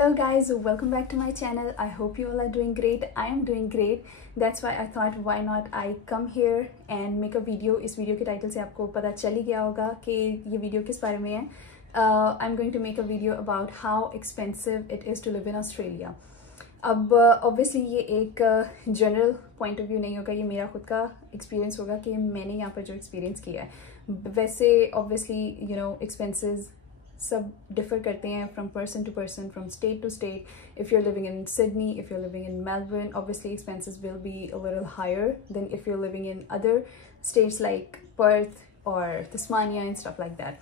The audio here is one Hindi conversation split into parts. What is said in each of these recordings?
Hello guys, welcome back to my channel. I hope you all are doing great. I am doing great. That's why I thought why not I come here and make a video. इस वीडियो के टाइटल से आपको पता चल ही गया होगा कि ये वीडियो किस बारे में है. I'm going to make a video about how expensive it is to live in Australia. अब obviously ये एक general point of view नहीं होगा, ये मेरा खुद का experience होगा कि मैंने यहाँ पर जो experience किया है. वैसे obviously you know expenses सब डिफर करते हैं from person to person, from state to state. If you are living in Sydney, if you are living in Melbourne, obviously expenses will be a little higher than if you are living in other states like Perth और Tasmania and stuff like that.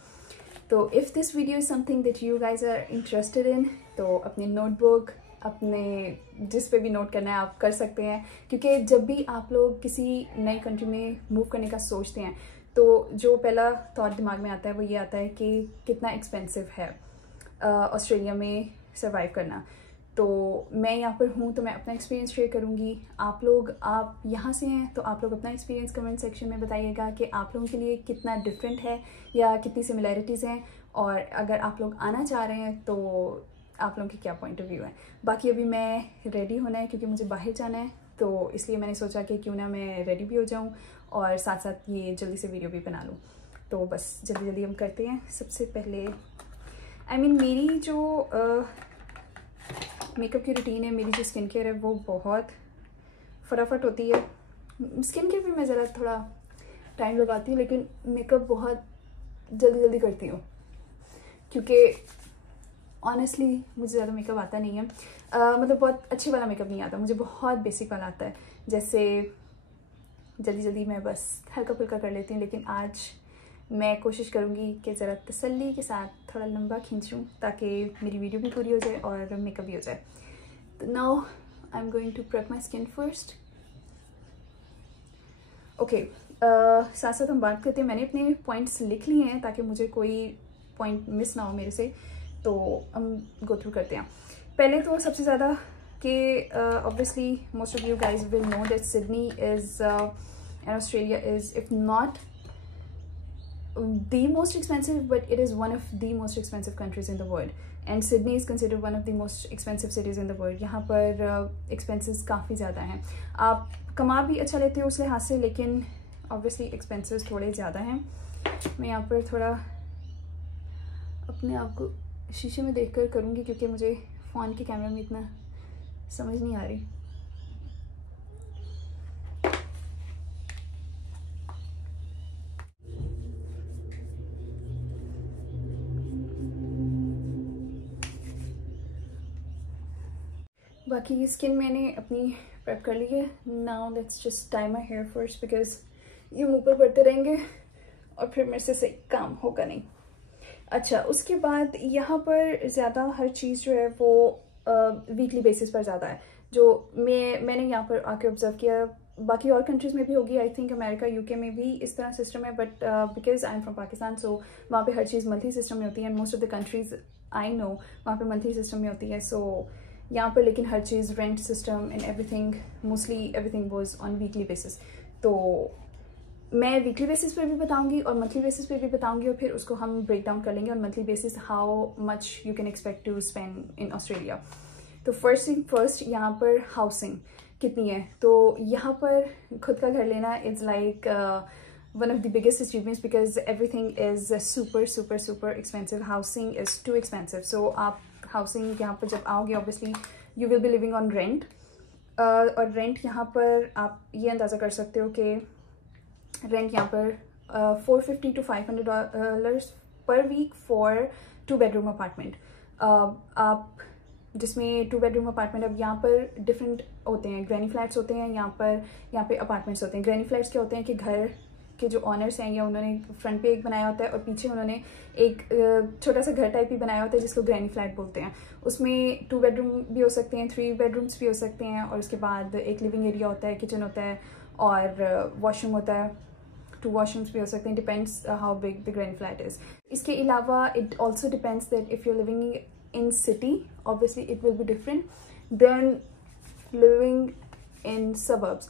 तो if this video is something that you guys are interested in, तो अपनी नोटबुक, अपने जिस पे भी नोट करना है आप कर सकते हैं. क्योंकि जब भी आप लोग किसी नई कंट्री में मूव करने का सोचते हैं तो जो पहला थॉट दिमाग में आता है वो ये आता है कि कितना एक्सपेंसिव है ऑस्ट्रेलिया में सर्वाइव करना. तो मैं यहाँ पर हूँ तो मैं अपना एक्सपीरियंस शेयर करूँगी. आप यहाँ से हैं तो आप लोग अपना एक्सपीरियंस कमेंट सेक्शन में बताइएगा कि आप लोगों के लिए कितना डिफरेंट है या कितनी सिमिलैरिटीज़ हैं, और अगर आप लोग आना चाह रहे हैं तो आप लोगों की क्या पॉइंट ऑफ व्यू है. बाकी अभी मैं रेडी होना है क्योंकि मुझे बाहर जाना है, तो इसलिए मैंने सोचा कि क्यों ना मैं रेडी भी हो जाऊं और साथ साथ ये जल्दी से वीडियो भी बना लूं. तो बस जल्दी जल्दी हम करते हैं. सबसे पहले मेरी जो मेकअप की रूटीन है, मेरी जो स्किन केयर है वो बहुत फटाफट होती है. स्किन केयर भी मैं ज़रा थोड़ा टाइम लगाती हूँ, लेकिन मेकअप बहुत जल्दी जल्दी करती हूँ क्योंकि ऑनेस्टली मुझे ज़्यादा मेकअप आता नहीं है. मतलब बहुत अच्छे वाला मेकअप नहीं आता, मुझे बहुत बेसिक वाला आता है. जैसे जल्दी जल्दी मैं बस हल्का फुल्का कर लेती हूँ, लेकिन आज मैं कोशिश करूँगी कि ज़रा तसल्ली के साथ थोड़ा लंबा खींचूँ ताकि मेरी वीडियो भी पूरी हो जाए और मेकअप भी हो जाए. तो now I am going to prep my skin first. Okay, साथ साथ हम बात करते हैं. मैंने अपने पॉइंट्स लिख लिए हैं ताकि मुझे कोई पॉइंट मिस ना हो मेरे से, तो हम गो थ्रू करते हैं. पहले तो सबसे ज़्यादा कि obviously most of you guys will know that Sydney is and Australia is if not the most expensive, but it is one of the most expensive countries in the world, and Sydney is considered one of the most expensive cities in the world. यहाँ पर expenses काफ़ी ज़्यादा हैं. आप कमा भी अच्छा लेते हो उस लिहाज से, लेकिन obviously expenses थोड़े ज़्यादा हैं. मैं यहाँ पर थोड़ा अपने आप को शीशे में देखकर करूँगी क्योंकि मुझे फ़ोन के कैमरे में इतना समझ नहीं आ रही. बाकी स्किन मैंने अपनी प्रेप कर ली है. Now let's just tie my hair first because ये मुँह पर पड़ते रहेंगे और फिर मेरे से सही काम होगा नहीं. अच्छा, उसके बाद यहाँ पर ज़्यादा हर चीज़ जो है वो वीकली बेसिस पर ज़्यादा है. जो मैंने यहाँ पर आके ऑब्जर्व किया, बाकी और कंट्रीज़ में भी होगी. आई थिंक अमेरिका, यूके में भी इस तरह सिस्टम है, but because I am from Pakistan so वहाँ पे हर चीज़ मंथली सिस्टम में होती है. And most of the countries I know वहाँ पे मंथली सिस्टम में होती है. सो यहाँ पर लेकिन हर चीज़ rent system and everything, mostly everything was on weekly basis. तो मैं वीकली बेसिस पे भी बताऊंगी और मंथली बेसिस पे भी बताऊंगी, और फिर उसको हम ब्रेक डाउन कर लेंगे on monthly basis how much you can expect to spend in Australia. तो फर्स्ट थिंग फर्स्ट, यहाँ पर हाउसिंग कितनी है. तो यहाँ पर खुद का घर लेना is like one of the biggest achievements because everything is super super super expensive. Housing is too expensive. So आप housing यहाँ पर जब आओगे obviously you will be living on rent. और rent यहाँ पर आप ये अंदाज़ा कर सकते हो कि rent यहाँ पर $450 to $500 per week for 2-bedroom apartment. आप जिसमें 2-bedroom अपार्टमेंट, अब यहाँ पर डिफरेंट होते हैं. ग्रैनी फ्लैट्स होते हैं यहाँ पे अपार्टमेंट्स होते हैं. ग्रैनी फ्लैट्स क्या होते हैं कि घर के जो ऑनर्स हैं या उन्होंने फ्रंट पे एक बनाया होता है और पीछे उन्होंने एक छोटा सा घर टाइप ही बनाया होता है जिसको ग्रैनी फ्लैट बोलते हैं. उसमें 2 बेडरूम भी हो सकते हैं, 3 बेडरूम्स भी हो सकते हैं, और उसके बाद एक लिविंग एरिया होता है, किचन होता है और वॉशरूम होता है. 2 वॉशरूम्स भी हो सकते हैं, depends how big the granny flat is. इसके अलावा it also depends that if you are living in city obviously it will be different than living in suburbs.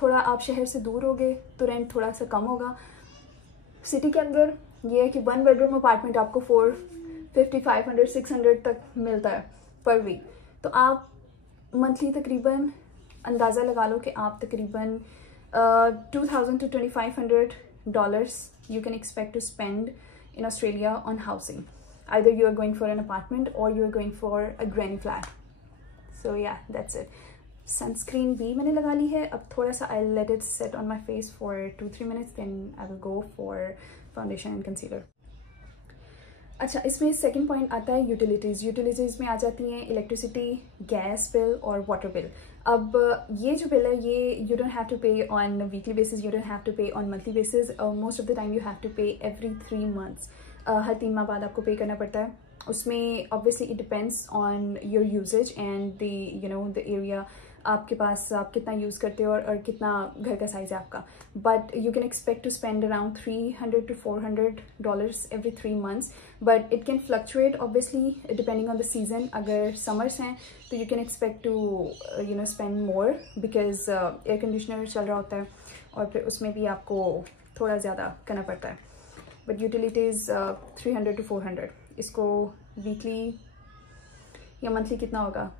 थोड़ा आप शहर से दूर होगे तो रेंट थोड़ा सा कम होगा. सिटी के अंदर ये है कि 1 बेडरूम अपार्टमेंट आपको 450, 500, 600 तक मिलता है. पर वीक। तो आप मंथली तकरीबन अंदाज़ा लगा लो कि आप तकरीबन $2,000 to $2,500 you can expect to spend in Australia on housing. Either you are going for an apartment or you are going for a granny flat. So yeah, that's it. Sunscreen भी मैंने लगा ली है. अब थोड़ा सा I'll let it sit on my face for 2-3 minutes, then I will go for foundation and concealer. अच्छा, इसमें सेकंड पॉइंट आता है यूटिलिटीज़ में आ जाती हैं इलेक्ट्रिसिटी, गैस बिल और वाटर बिल। अब ये जो बिल है ये you don't have to pay on weekly basis, you don't have to pay on monthly basis, most of the time you have to pay every 3 months। हर 3 माह बाद आपको पे करना पड़ता है। उसमें obviously it depends on your usage and the area आपके पास, आप कितना यूज़ करते हो और कितना घर का साइज़ है आपका। But you can expect to spend around $300 to $400 every 3 months, but it can fluctuate obviously depending on the season. अगर summers हैं तो you can expect to spend more because air conditioner चल रहा होता है और फिर उसमें भी आपको थोड़ा ज़्यादा करना पड़ता है। But utilities 300 to 400, इसको वीकली या मंथली कितना होगा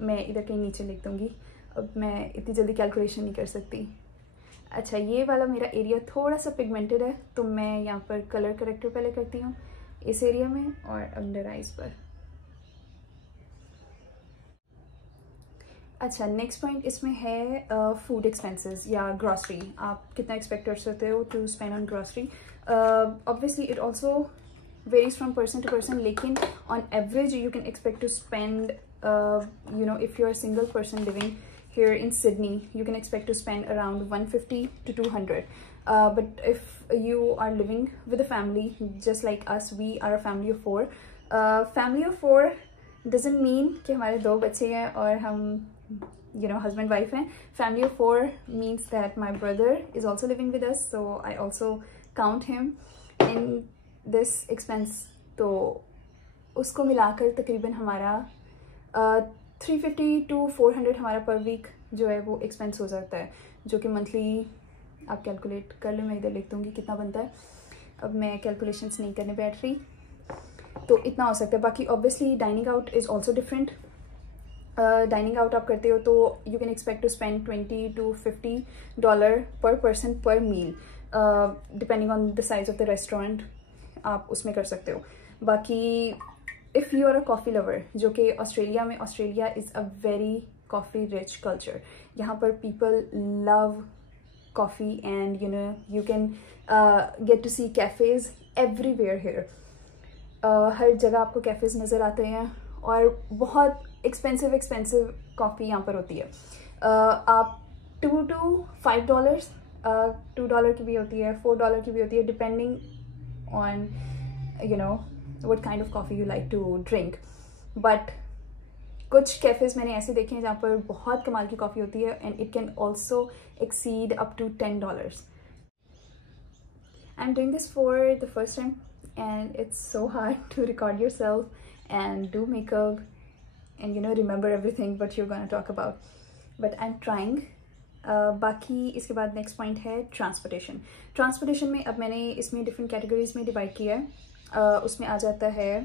मैं इधर कहीं नीचे लिख दूँगी। अब मैं इतनी जल्दी कैलकुलेशन नहीं कर सकती। अच्छा, ये वाला मेरा एरिया थोड़ा सा पिगमेंटेड है तो मैं यहाँ पर कलर करेक्टर पहले करती हूँ इस एरिया में और अंडर आइज पर। अच्छा, नेक्स्ट पॉइंट इसमें है फूड एक्सपेंसेस या ग्रॉसरी। आप कितना एक्सपेक्ट कर सकते हो to spend on grocery. Obviously it also varies from person to person, लेकिन on average you can expect to spend if you're a single person living here in Sydney, you can expect to spend around $150 to $200. But if you are living with a family, just like us, we are a family of 4. Family of 4 doesn't mean कि हमारे 2 बच्चे हैं और हम husband wife हैं. Family of 4 means that my brother is also living with us, so I also count him in this expense. तो उसको मिलाकर तकरीबन हमारा 350 to 400 हमारा पर वीक जो है वो एक्सपेंस हो सकता है, जो कि मंथली आप कैलकुलेट कर लो। मैं इधर लिख दूँगी कितना बनता है। अब मैं कैलकुलेशंस नहीं करने बैठ रही, तो इतना हो सकता है। बाकी obviously dining out is also different. Dining out आप करते हो तो you can expect to spend $20 to $50 per person per meal, depending on the size of the restaurant आप उसमें कर सकते हो। बाकी if you are a coffee lover, जो कि Australia is a very coffee rich culture. यहाँ पर people love coffee and you can get to see cafes everywhere hair. हर जगह आपको कैफ़ेज़ नज़र आते हैं और बहुत एक्सपेंसिव कॉफ़ी यहाँ पर होती है। आप $2 to $5, $2 की भी होती है, $4 की भी होती है, depending on what kind of coffee you like to drink. But कुछ कैफ़ेज़ मैंने ऐसे देखे हैं जहाँ पर बहुत कमाल की कॉफ़ी होती है and it can also exceed up to $10. I'm doing this for the first time and it's so hard to record yourself and do makeup and remember everything what you're gonna talk about, but I'm trying. बाकी इसके बाद नेक्स्ट पॉइंट है ट्रांसपोर्टेशन में अब मैंने इसमें डिफरेंट कैटेगरीज में डिवाइड किया है। उसमें आ जाता है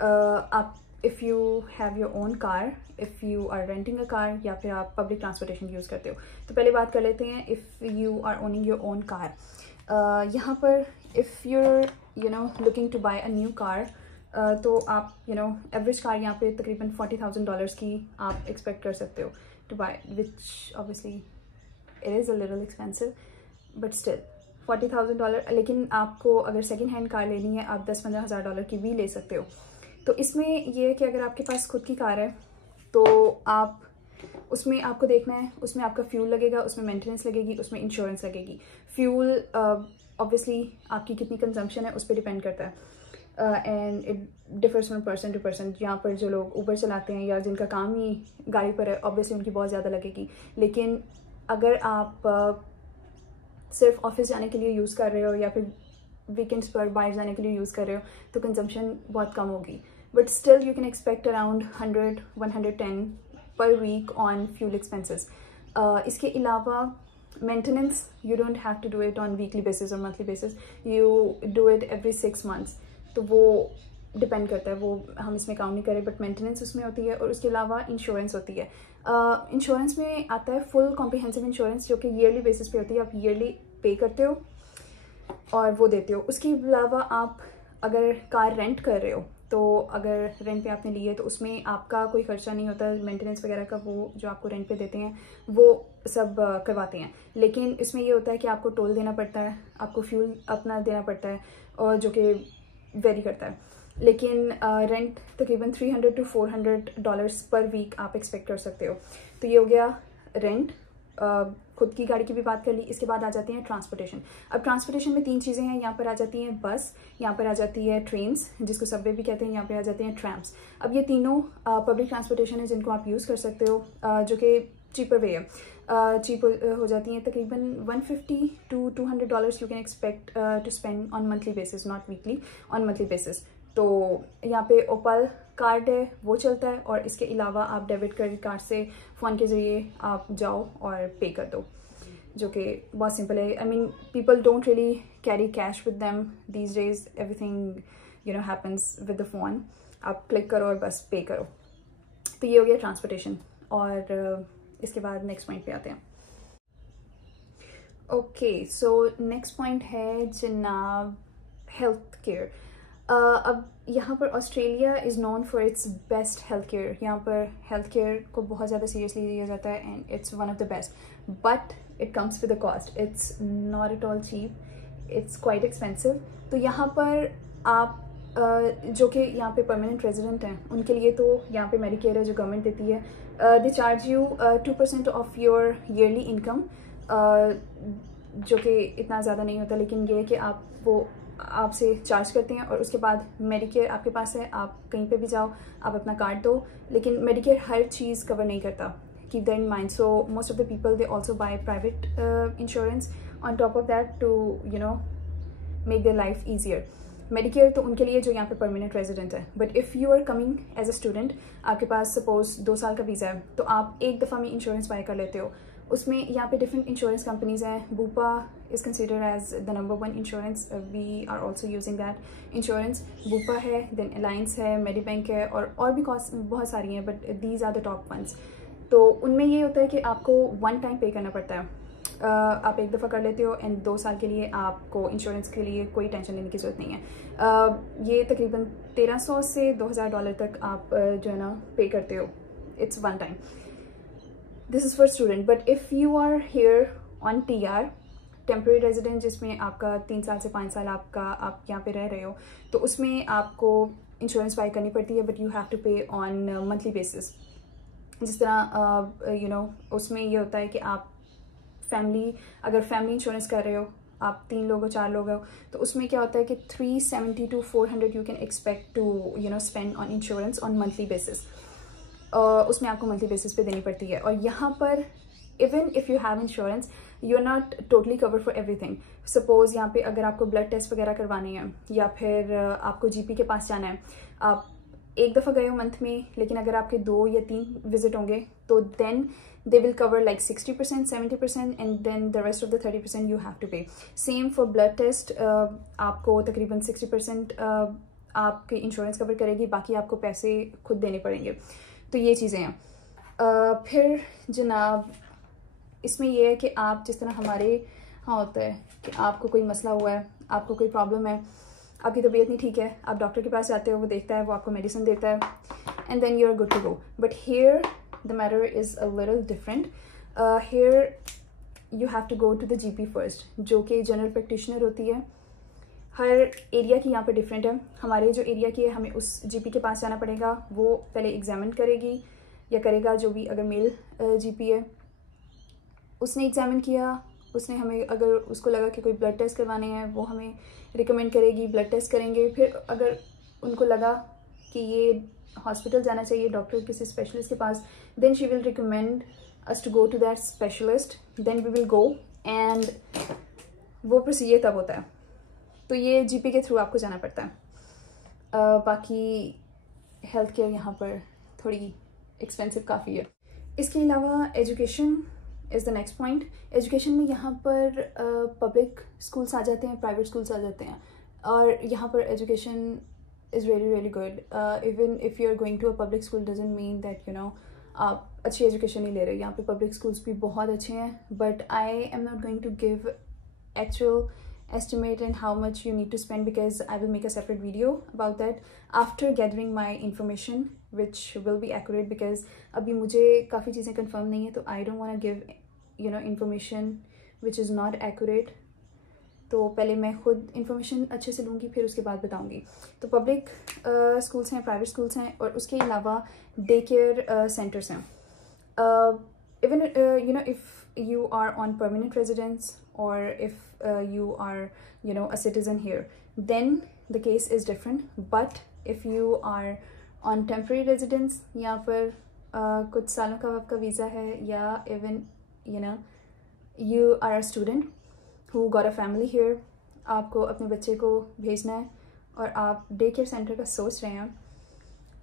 आप if you have your own car, if you are renting a car, या फिर आप पब्लिक ट्रांसपोर्टेशन यूज़ करते हो। तो पहले बात कर लेते हैं if you are owning your own car. यहाँ पर if you're looking to buy a new car, तो आप एवरेज कार यहाँ पे तकरीबन $40,000 की आप एक्सपेक्ट कर सकते हो to buy, which obviously it is a little expensive but still $40,000। लेकिन आपको अगर सेकेंड हैंड कार लेनी है आप $10-15 हज़ार की भी ले सकते हो। तो इसमें ये है कि अगर आपके पास खुद की कार है तो आप उसमें आपको देखना है, उसमें आपका फ्यूल लगेगा, उसमें मेंटेनेंस लगेगी, उसमें इंश्योरेंस लगेगी। फ्यूल ऑब्वियसली आपकी कितनी कंजम्पशन है उस पर डिपेंड करता है and it differs from person to person. यहाँ पर जो लोग ऊबर चलाते हैं या जिनका काम ही गाड़ी पर है ऑब्वियसली उनकी बहुत ज़्यादा लगेगी। लेकिन अगर आप सिर्फ ऑफिस जाने के लिए यूज़ कर रहे हो या फिर वीकेंड्स पर बाहर जाने के लिए यूज़ कर रहे हो तो कंजम्पशन बहुत कम होगी, but still you can expect around 100-110 per week on fuel expenses. इसके अलावा maintenance you don't have to do it on weekly basis और monthly basis, you do it every 6 months। तो वो डिपेंड करता है, वो हम इसमें काउंट नहीं करें, बट मेंटेनेंस उसमें होती है। और उसके अलावा इंश्योरेंस होती है। इंश्योरेंस में आता है फुल कॉम्प्रिहेंसिव इंश्योरेंस, जो कि ईयरली बेसिस पे होती है, आप ईयरली पे करते हो और वो देते हो। उसके अलावा आप अगर कार रेंट कर रहे हो, तो अगर रेंट पे आपने लिए तो उसमें आपका कोई खर्चा नहीं होता, मेंटेनेंस वगैरह का वो जो आपको रेंट पे देते हैं वो सब करवाते हैं। लेकिन इसमें ये होता है कि आपको टोल देना पड़ता है, आपको फ्यूल अपना देना पड़ता है, और जो कि वेरी करता है। लेकिन रेंट तकरीबन $300 to $400 पर वीक आप एक्सपेक्ट कर सकते हो। तो ये हो गया रेंट। खुद की गाड़ी की भी बात कर ली। इसके बाद आ जाती हैं ट्रांसपोर्टेशन। अब ट्रांसपोर्टेशन में 3 चीज़ें हैं। यहाँ पर आ जाती हैं बस, यहाँ पर आ जाती है ट्रेन्स जिसको सबवे भी कहते हैं, यहाँ पे आ जाते हैं ट्रैम्स। अब ये तीनों पब्लिक ट्रांसपोर्टेशन है जिनको आप यूज़ कर सकते हो, जो कि चीपर वे है। चीप हो जाती हैं तकरीबन $150 to $200 you can expect to spend on monthly basis, not weekly, on monthly basis. तो यहाँ पे ओपल कार्ड है वो चलता है, और इसके अलावा आप डेबिट क्रेडिट कार्ड से फ़ोन के ज़रिए आप जाओ और पे कर दो, जो कि बहुत सिंपल है। I mean people don't really carry cash with them these days, everything happens with the phone. आप क्लिक करो और बस पे करो। तो ये हो गया ट्रांसपोर्टेशन। और इसके बाद नेक्स्ट पॉइंट पे आते हैं। ओके, सो नेक्स्ट पॉइंट है जनाब हेल्थ केयर। अब यहाँ पर Australia is known for its best health care. यहाँ पर हेल्थ केयर को बहुत ज़्यादा सीरियसली लिया जाता है, and it's one of the best, but it comes with a cost. It's not at all cheap, it's quite expensive. तो यहाँ पर आप जो कि यहाँ पे परमानेंट रेजिडेंट हैं उनके लिए तो यहाँ पे मेडिकेयर है जो गवर्नमेंट देती है। They charge you 2% of your yearly income, जो कि इतना ज़्यादा नहीं होता, लेकिन ये है कि आप वो आपसे चार्ज करते हैं। और उसके बाद मेडिकेयर आपके पास है, आप कहीं पे भी जाओ आप अपना कार्ड दो, लेकिन मेडिकेयर हर चीज़ कवर नहीं करता, keep that in mind. So most of the people they also buy private insurance on top of that to make their life easier. Medicare तो उनके लिए जो यहाँ पे परमानेंट रेजिडेंट है, but if you are coming as a student, आपके पास सपोज 2 साल का वीज़ा है, तो आप एक दफ़ा में इंश्योरेंस बाय कर लेते हो। उसमें यहाँ पे डिफरेंट इंश्योरेंस कंपनीज हैं। Bupa is considered as the number 1 insurance, we are also using that insurance. Bupa है, देन अलायंस है, मेडिबैंक है, और भी बहुत सारी हैं, but these are the top ones. तो उनमें ये होता है कि आपको 1 टाइम पे करना पड़ता है। आप एक दफ़ा कर लेते हो, एंड 2 साल के लिए आपको इंश्योरेंस के लिए कोई टेंशन लेने की ज़रूरत नहीं है। ये तकरीबन $1300 से $2000 तक आप जो है ना पे करते हो। It's 1 time. This is for student, but if you are here on TR, temporary resident, जिसमें आपका 3 साल से 5 साल आप यहाँ पे रह रहे हो, तो उसमें आपको इंश्योरेंस बाय करनी पड़ती है, but you have to pay on monthly basis. जिस तरह उसमें ये होता है कि आप अगर फैमिली इंश्योरेंस कर रहे हो, आप 3 लोग हो 4 लोग हो, तो उसमें क्या होता है कि $370 to $400 you can expect to spend on insurance on monthly basis. उसमें आपको मंथली बेसिस पे देनी पड़ती है। और यहाँ पर even if you have insurance, you are not totally cover for everything. Suppose यहाँ पे अगर आपको ब्लड टेस्ट वगैरह करवाने हैं, या फिर आपको GP के पास जाना है, आप एक दफ़ा गए हो मंथ में, लेकिन अगर आपके 2 या 3 विजिट होंगे, तो then they will cover like 60%, 70%, and then the rest of the 30% you have to pay. Same for blood test, आपको तकरीबन 60% आपके इंश्योरेंस कवर करेगी, बाकी आपको पैसे खुद देने पड़ेंगे। तो ये चीज़ें हैं। फिर जनाब इसमें यह है कि आप जिस तरह हमारे यहाँ होता है कि आपको कोई मसला हुआ है, आपको कोई प्रॉब्लम है, आपकी तबीयत नहीं ठीक है, आप डॉक्टर के पास जाते हो, वो देखता है, वो आपको मेडिसिन देता है, and then you are good to go. But here the matter is a little different. Here you have to go to the GP first, जो कि जनरल प्रैक्टिशनर होती है। हर एरिया की यहाँ पे डिफरेंट है। हमारे जो एरिया की है, हमें उस GP के पास जाना पड़ेगा। वो पहले एग्जामिन करेगी या करेगा, जो भी, अगर मेल GP है, उसने एग्जामिन किया, उसने हमें, अगर उसको लगा कि कोई ब्लड टेस्ट करवाने हैं, वो हमें रिकमेंड करेगी, ब्लड टेस्ट करेंगे। फिर अगर उनको लगा कि ये हॉस्पिटल जाना चाहिए, डॉक्टर किसी स्पेशलिस्ट के पास, then she will recommend us to go to that specialist, then we will go, and वो प्रोसीजर तब होता है। तो ये GP के थ्रू आपको जाना पड़ता है। बाकी हेल्थ केयर यहाँ पर थोड़ी एक्सपेंसिव काफ़ी है। इसके अलावा education is the next point. Education में यहाँ पर पब्लिक स्कूल्स आ जाते हैं, प्राइवेट स्कूल्स आ जाते हैं, और यहाँ पर education is really really good. Even if you're going to a public school doesn't mean that आप अच्छी एजुकेशन नहीं ले रहे. यहाँ पे पब्लिक स्कूल्स भी बहुत अच्छे हैं, but I am not going to give actual estimate and how much you need to spend, because I will make a separate video about that after gathering my information which will be accurate, because अभी मुझे काफ़ी चीज़ें confirm नहीं है, तो I don't want to give information which is not accurate. तो पहले मैं खुद इन्फॉर्मेशन अच्छे से लूँगी, फिर उसके बाद बताऊँगी. तो पब्लिक स्कूल्स हैं, प्राइवेट स्कूल्स हैं, और उसके अलावा डे केयर सेंटर्स हैं. Even if you are on permanent residence or if you are a citizen here, then the case is different. But if you are on temporary residence, यहाँ पर कुछ सालों का आपका वीज़ा है, या even you are a student who got a family here, आपको अपने बच्चे को भेजना है और आप डे केयर सेंटर का सोच रहे हैं,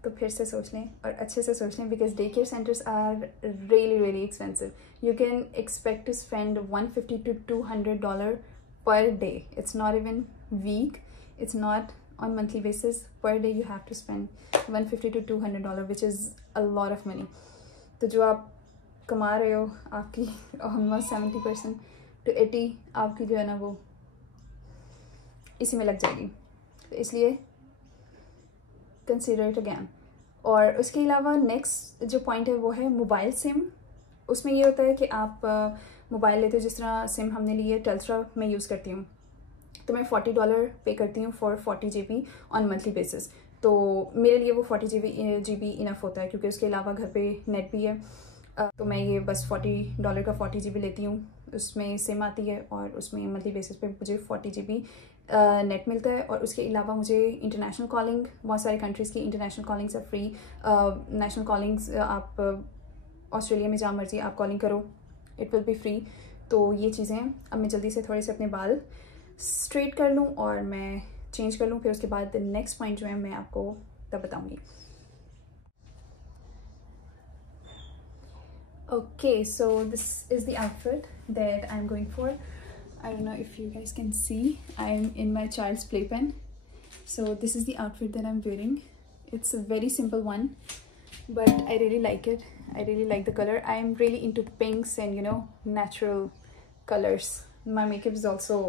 तो फिर से सोच लें और अच्छे से सोच लें, because day care centers are really really expensive. You can expect to spend $150 to $200 per day. It's not even week, it's not on monthly basis. Per day you have to spend $150 to $200, which is a lot of money. तो जो आप कमा रहे हो, आपकी almost 70% to 80% आपकी जो है ना वो इसी में लग जाएगी. तो इसलिए कंसिडर इट अगैन. और उसके अलावा नेक्स्ट जो पॉइंट है वो है मोबाइल सिम. उसमें ये होता है कि आप मोबाइल लेते हो, जिस तरह सिम हमने ली है टेल्स्ट्रा मैं यूज़ करती हूँ, तो मैं $40 पे करती हूँ for 40 GB on monthly basis. तो मेरे लिए वो 40 GB इनफ होता है, क्योंकि उसके अलावा घर पे नेट भी है. तो मैं ये बस $40 का 40 GB लेती हूँ. उसमें सिम आती है और उसमें मंथली बेसिस पे मुझे 40 GB नेट मिलता है. और उसके अलावा मुझे इंटरनेशनल कॉलिंग, बहुत सारी कंट्रीज़ की इंटरनेशनल कॉलिंग्स है फ्री. नेशनल कॉलिंग्स आप ऑस्ट्रेलिया में जहाँ मर्जी आप कॉलिंग करो, इट विल बी फ्री. तो ये चीज़ें हैं. अब मैं जल्दी से थोड़े से अपने बाल स्ट्रेट कर लूँ और मैं चेंज कर लूँ, फिर उसके बाद नेक्स्ट पॉइंट जो है मैं आपको तब बताऊँगी. Okay, so this is the outfit that I'm going for. I don't know if you guys can see, I'm in my child's playpen. So this is the outfit that I'm wearing. It's a very simple one, but I really like it. I really like the color. I'm really into pinks and natural colors. My makeup is also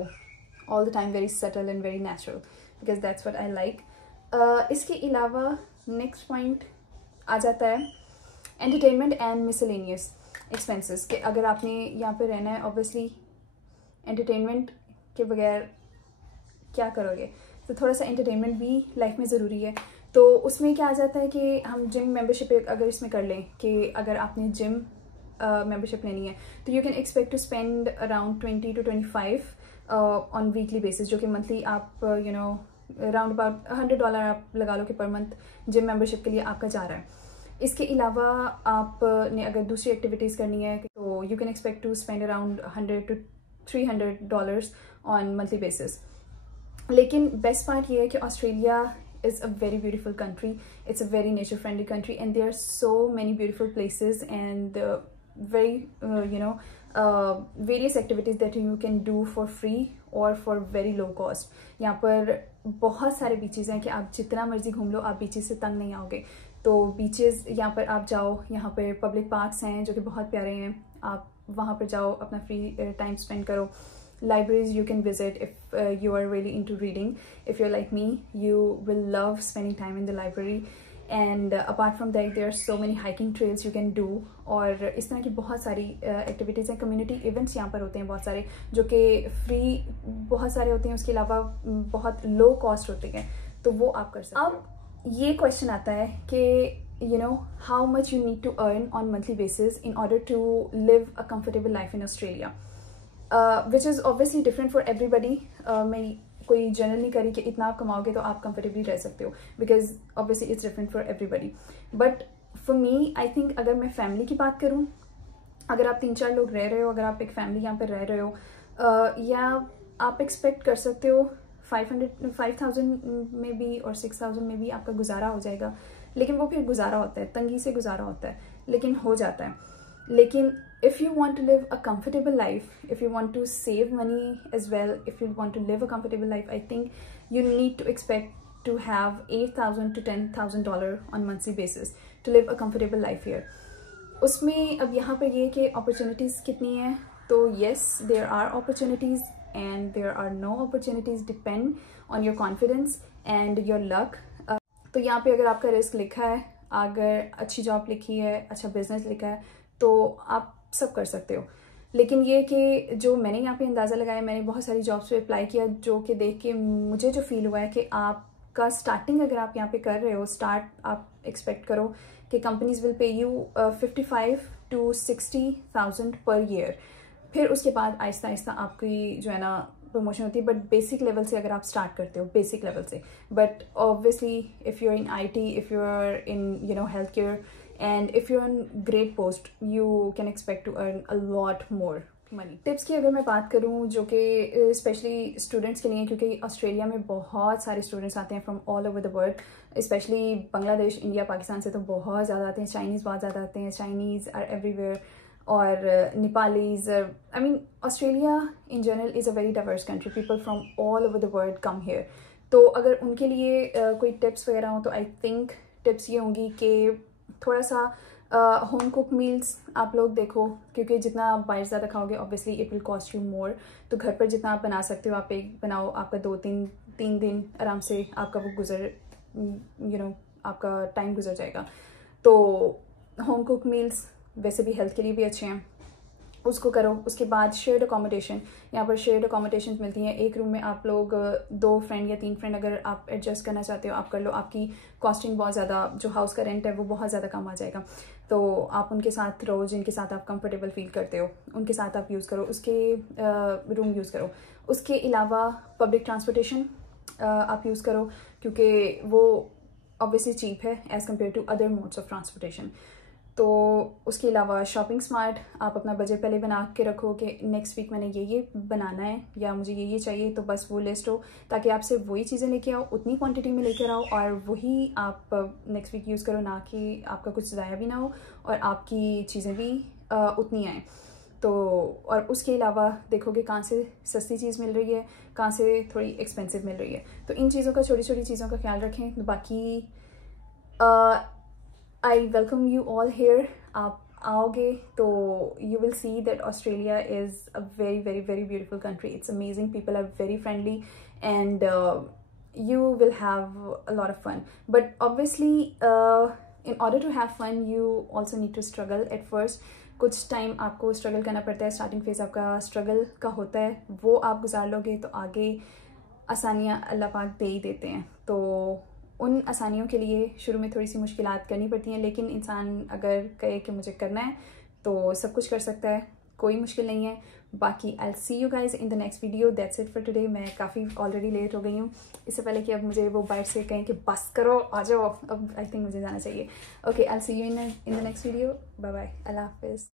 all the time very subtle and very natural, because that's what I like. इसके अलावा next point आ जाता है एंटरटेनमेंट एंड मिसलेनियस एक्सपेंसेस. कि अगर आपने यहाँ पे रहना है, ऑब्वियसली एंटरटेनमेंट के बगैर क्या करोगे, तो थोड़ा सा एंटरटेनमेंट भी लाइफ में ज़रूरी है. तो उसमें क्या आ जाता है कि हम जिम मेंबरशिप अगर इसमें कर लें, कि अगर आपने जिम मेंबरशिप लेनी है, तो you can expect to spend around 20 to 25 on weekly basis, जो कि मंथली आप अराउंड अबाउट $100 आप लगा लो कि पर मंथ जिम मेंबरशिप के लिए आपका जा रहा है. इसके अलावा आपने अगर दूसरी एक्टिविटीज़ करनी है, तो you can expect to spend around $100 to $300 on monthly basis. लेकिन बेस्ट पार्ट ये है कि Australia is a very beautiful country. It's a very nature friendly country, and there are so many beautiful places and very various activities that you can do for free or for very low cost. यहाँ पर बहुत सारे बीचेस हैं कि आप जितना मर्जी घूम लो, आप बीचेस से तंग नहीं आओगे. तो बीचेस यहाँ पर आप जाओ, यहाँ पर पब्लिक पार्क्स हैं जो कि बहुत प्यारे हैं, आप वहाँ पर जाओ, अपना फ्री टाइम स्पेंड करो. Libraries you can visit if you are really into reading. If you're like me, you will love spending time in the library. And apart from that, there are so many hiking trails you can do. और इस तरह की बहुत सारी एक्टिविटीज़ हैं. कम्युनिटी इवेंट्स यहाँ पर होते हैं बहुत सारे, जो कि फ्री बहुत सारे होते हैं, उसके अलावा बहुत लो कॉस्ट होते हैं, तो वो आप कर सकते हो. अब ये क्वेश्चन आता है कि how much you need to earn on monthly basis in order to live a comfortable life in Australia. Which is obviously different for everybody. मैं कोई जनरल नहीं करी कि इतना आप कमाओगे तो आप कंफर्टेबली रह सकते हो, because obviously it's different for everybody. But for me, I think अगर मैं फैमिली की बात करूँ, अगर आप 3-4 लोग रह रहे हो, अगर आप एक फैमिली यहाँ पर रह रहे हो, या आप एक्सपेक्ट कर सकते हो 5,000 में भी और 6,000 में भी आपका गुजारा हो जाएगा. लेकिन वो फिर गुजारा होता है, तंगी से गुजारा होता है, लेकिन हो जाता है. लेकिन if you want to live a comfortable life, if you want to save money as well, if you want to live a comfortable life, I think you need to expect to have $8,000 to $10,000 on monthly basis to live a comfortable life here. उसमें अब यहाँ पर ये कि opportunities कितनी हैं, तो yes there are opportunities and there are no opportunities, depend on your confidence and your luck. तो यहाँ पे अगर आपका रिस्क लिखा है, अगर अच्छी जॉब लिखी है, अच्छा बिजनेस लिखा है, तो आप सब कर सकते हो. लेकिन ये कि जो मैंने यहाँ पे अंदाज़ा लगाया, मैंने बहुत सारी जॉब्स पे अप्लाई किया, जो कि देख के मुझे जो फील हुआ है कि आपका स्टार्टिंग अगर आप यहाँ पे कर रहे हो, स्टार्ट आप एक्सपेक्ट करो कि companies will pay you 55 to 60,000 per year. फिर उसके बाद आहिस्ता आहिस्ता आपकी जो है ना प्रमोशन होती है, बट बेसिक लेवल से अगर आप स्टार्ट करते हो, बेसिक लेवल से. But obviously if you are in IT, if you are in health care and if you're on great post, you can expect to earn a lot more money. Tips की अगर मैं बात करूँ, जो कि स्पेशली स्टूडेंट्स के लिए, क्योंकि ऑस्ट्रेलिया में बहुत सारे स्टूडेंट्स आते हैं from all over the world, specially Bangladesh, India, Pakistan से तो बहुत ज़्यादा आते हैं. चाइनीज़ बहुत ज़्यादा आते हैं, चाइनीज़ आर एवरीवेयर, और Nepalese. I mean Australia in general is a very diverse country. People from all over the world come here. तो अगर उनके लिए कोई टिप्स वगैरह हो, तो आई थिंक टिप्स ये होंगी कि थोड़ा सा होम कुक मील्स आप लोग देखो, क्योंकि जितना आप बाहर ज़्यादा खाओगे obviously it will cost you more. तो घर पर जितना आप बना सकते हो आप एक बनाओ, आपका 2-3 दिन आराम से आपका वो गुजर आपका टाइम गुजर जाएगा. तो होम कुक मील्स वैसे भी हेल्थ के लिए भी अच्छे हैं, उसको करो. उसके बाद शेयर्ड अकोमोडेशन, यहाँ पर शेयर्ड अकोमोडेशन मिलती हैं. एक रूम में आप लोग 2 फ्रेंड या 3 फ्रेंड अगर आप एडजस्ट करना चाहते हो, आप कर लो. आपकी कॉस्टिंग बहुत ज़्यादा, जो हाउस का रेंट है वो बहुत ज़्यादा कम आ जाएगा. तो आप उनके साथ रहो जिनके साथ आप कंफर्टेबल फील करते हो, उनके साथ आप यूज़ करो, उसके रूम यूज़ करो. उसके अलावा पब्लिक ट्रांसपोर्टेशन आप यूज़ करो, क्योंकि वो ऑब्वियसली चीप है as compare to other modes of transportation. तो उसके अलावा शॉपिंग स्मार्ट, आप अपना बजट पहले बना के रखो कि नेक्स्ट वीक मैंने ये बनाना है या मुझे ये चाहिए, तो बस वो लिस्ट हो, ताकि आप सिर्फ वही चीज़ें लेके आओ, उतनी क्वांटिटी में लेकर आओ और वही आप नेक्स्ट वीक यूज़ करो, ना कि आपका कुछ ज़ाया भी ना हो और आपकी चीज़ें भी उतनी आएँ. तो और उसके अलावा देखोगे कहाँ से सस्ती चीज़ मिल रही है, कहाँ से थोड़ी एक्सपेंसिव मिल रही है. तो इन चीज़ों का, छोटी छोटी चीज़ों का ख्याल रखें. बाकी I welcome you all here. आप आओगे तो you will see that Australia is a very very very beautiful country. It's amazing. People are very friendly and you will have a lot of fun. But obviously in order to have fun you also need to struggle at first. कुछ टाइम आपको स्ट्रगल करना पड़ता है. स्टार्टिंग फेज आपका स्ट्रगल का होता है, वो आप गुजार लोगे तो आगे आसानियाँ अल्लाह पाक दे ही देते हैं. तो उन आसानियों के लिए शुरू में थोड़ी सी मुश्किलात करनी पड़ती हैं, लेकिन इंसान अगर कहे कि मुझे करना है तो सब कुछ कर सकता है, कोई मुश्किल नहीं है. बाकी I see you guys in the next video. That's it for today. मैं काफ़ी ऑलरेडी लेट हो गई हूँ, इससे पहले कि अब मुझे वो बाहर से कहें कि बस करो आ जाओ. अब आई थिंक मुझे जाना चाहिए. Okay, I see you in the next video. Bye bye, अल्लाह हाफिज़.